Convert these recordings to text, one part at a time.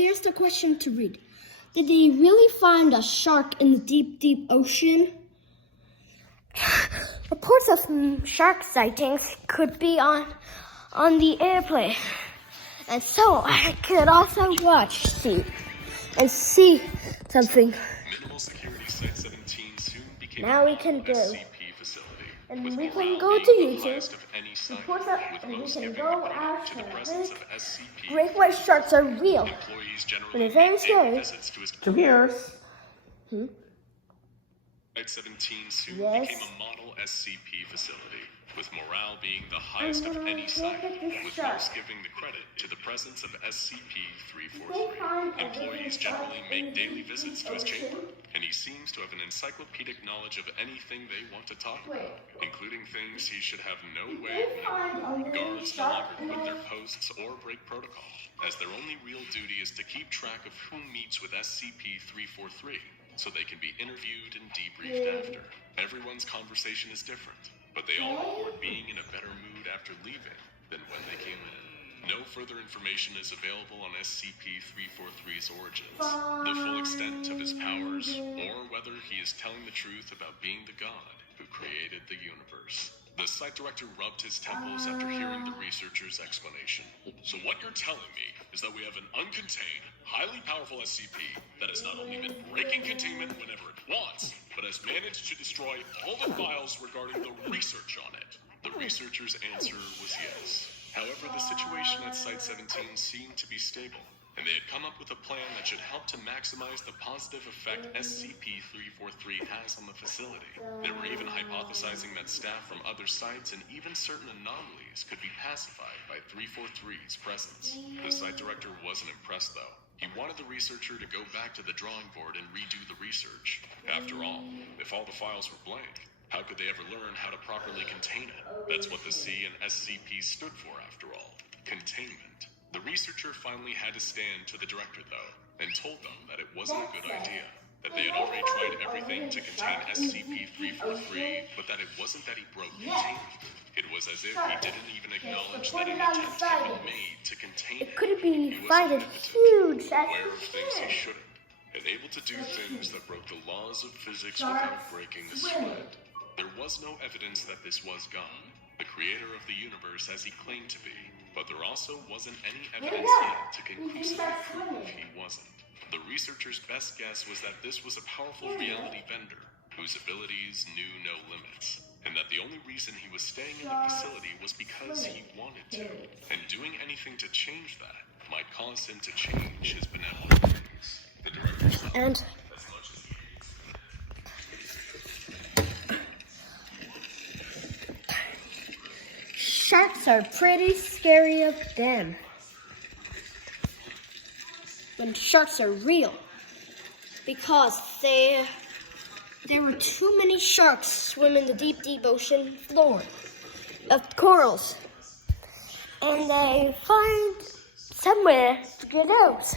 here's the question to read. Did they really find a shark in the deep, deep ocean? Reports of shark sightings could be on the airplane. And so I could also see something. Minimal security Site 17 soon became Now we can go. SCP facility. And with we morale can go to being the YouTube, highest of any site, report that, with and we most can giving go the credit after to the it. presence of SCP. Great white sharks are real. Employees generally But they're very make daily scary. visits to his Come here. Site 17 soon Yes. became a model SCP facility, with morale being the highest of any look site, at this with shark. most giving the credit to the presence of They find SCP-343. Employees generally evidence make of daily the visits to his ocean. chamber, and he seems to have an encyclopedic knowledge of anything they want to talk about, including things he should have no way of knowing. Guards no longer quit their posts or break protocol, as their only real duty is to keep track of who meets with SCP-343, so they can be interviewed and debriefed after. Everyone's conversation is different, but they all report being in a better mood after leaving than when they came in. No further information is available on SCP-343's origins, the full extent of his powers, or whether he is telling the truth about being the god who created the universe. The site director rubbed his temples after hearing the researcher's explanation. So what you're telling me is that we have an uncontained, highly powerful SCP that has not only been breaking containment whenever it wants, but has managed to destroy all the files regarding the research on it. The researcher's answer was yes. However, the situation at Site 17 seemed to be stable, and they had come up with a plan that should help to maximize the positive effect SCP-343 has on the facility. They were even hypothesizing that staff from other sites and even certain anomalies could be pacified by 343's presence. The site director wasn't impressed, though. He wanted the researcher to go back to the drawing board and redo the research. After all, if all the files were blank, how could they ever learn how to properly contain it? That's what the C in SCP stood for, after all. Containment. The researcher finally had to stand to the director, though, and told them that it wasn't a good idea. That they had already tried everything to contain SCP-343, but that it wasn't that he broke containment. It was as if he didn't even acknowledge that an attempt had been made to contain it. Could be He fighting wasn't huge at aware of things he the shouldn't, and able to do things that broke the laws of physics without breaking a sweat. There was no evidence that this was God, the creator of the universe as he claimed to be, but there also wasn't any evidence yet to conclusively prove he wasn't. The researcher's best guess was that this was a powerful reality vendor, whose abilities knew no limits, and that the only reason he was staying in the facility was because he wanted to, and doing anything to change that might cause him to change his benevolent ways. The director felt And as much as he sharks are pretty scary of them. When sharks are real. Because there were too many sharks swimming the deep, deep ocean floor of corals. And they find somewhere to get out.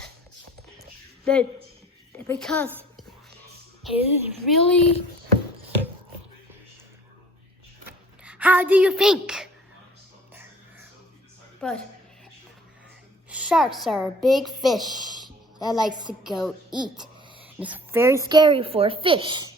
But because it is really... How do you think? But sharks are a big fish that likes to go eat. And it's very scary for a fish.